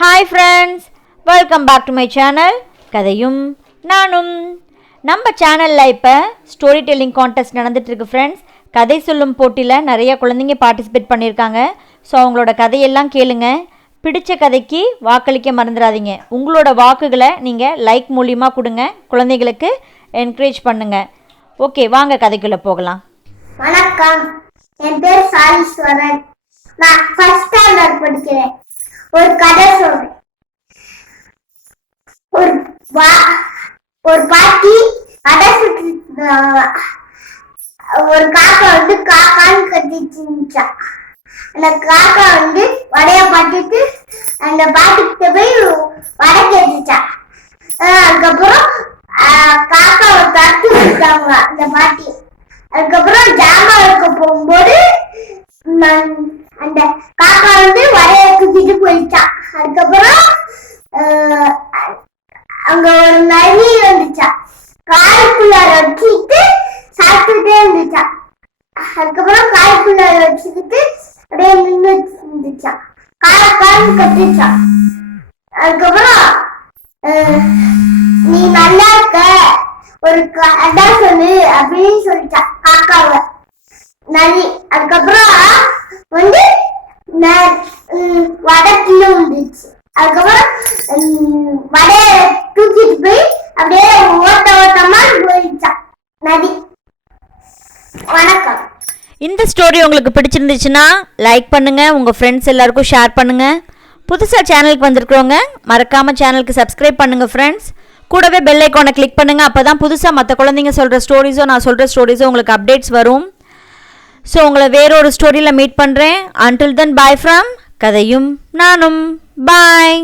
Hi friends, welcome back to my channel கதையும் நானும். நம்ம சேனலில் இப்போ ஸ்டோரி டெல்லிங் கான்டெஸ்ட் நடந்துகிட்ருக்கு ஃப்ரெண்ட்ஸ். கதை சொல்லும் போட்டியில் நிறைய குழந்தைங்க பார்ட்டிசிபேட் பண்ணியிருக்காங்க. ஸோ அவங்களோட கதையெல்லாம் கேளுங்க. பிடிச்ச கதைக்கு வாக்களிக்க மறந்துடாதீங்க. உங்களோட வாக்குகளை நீங்கள் லைக் மூலியமாக கொடுங்க, குழந்தைகளுக்கு என்கரேஜ் பண்ணுங்கள். ஓகே, வாங்க கதைக்குள்ளே போகலாம். வணக்கம், என் பேர் சாலீஸ்வரன். நான் ஃபர்ஸ்ட் ஸ்டாண்டர்ட் படிக்கிறேன். ஒரு கதை சொல்றேன். ஒரு பாட்டி கதை சுற்றி ஒரு காக்கா காக்கான்னு கத்திட்டு இருந்துச்சா. அந்த காக்கா வடைய பார்த்துட்டு அந்த பாட்டிக்கிட்ட போய் வடை கேட்டுச்சா. அதுக்கப்புறம் காக்காவை தடுத்து விட்டாங்க அந்த பாட்டி. அதுக்கப்புறம் ஜாமான் வைக்க போகும்போது அந்த காக்கா வடைய தூக்கிட்டு போயிடுச்சா. அதுக்கப்புறம் அங்க ஒரு நரி வந்துச்சா. காய்க்குள்ளார வச்சுக்கிட்டு சாப்பிட்டுட்டே இருந்துச்சா. அதுக்கப்புறம் காய்க்குள்ளார வச்சுக்கிட்டு அப்படியே நின்று இருந்துச்சா. காக்கான்னு கத்துச்சா. அதுக்கப்புறம் நீ நல்லா இருக்க, ஒரு கதை சொல்லு அப்படின்னு சொல்லிச்சா காக்காவை நரி. அதுக்கப்புறம் வடக்கில வந்துச்சு. அதுக்கப்புறம் வடைய தூக்கிட்டு போய் அப்படியே ஓட்டமா போயிடுச்சா நரி. வணக்கம். இந்த ஸ்டோரி உங்களுக்கு பிடிச்சிருந்துச்சுன்னா லைக் பண்ணுங்கள், உங்கள் ஃப்ரெண்ட்ஸ் எல்லாருக்கும் ஷேர் பண்ணுங்கள். புதுசாக சேனலுக்கு வந்திருக்கிறவங்க மறக்காமல் சேனலுக்கு சப்ஸ்கிரைப் பண்ணுங்கள் ஃப்ரெண்ட்ஸ். கூடவே பெல் ஐக்கானை கிளிக் பண்ணுங்கள். அப்போ தான் புதுசாக மற்ற குழந்தைங்க சொல்கிற ஸ்டோரிஸோ நான் சொல்கிற ஸ்டோரிஸோ உங்களுக்கு அப்டேட்ஸ் வரும். ஸோ உங்களை வேறொரு ஸ்டோரியில் மீட் பண்ணுறேன். அன்டில் தென் பாய் ஃப்ரம் கதையும் நானும். பாய்.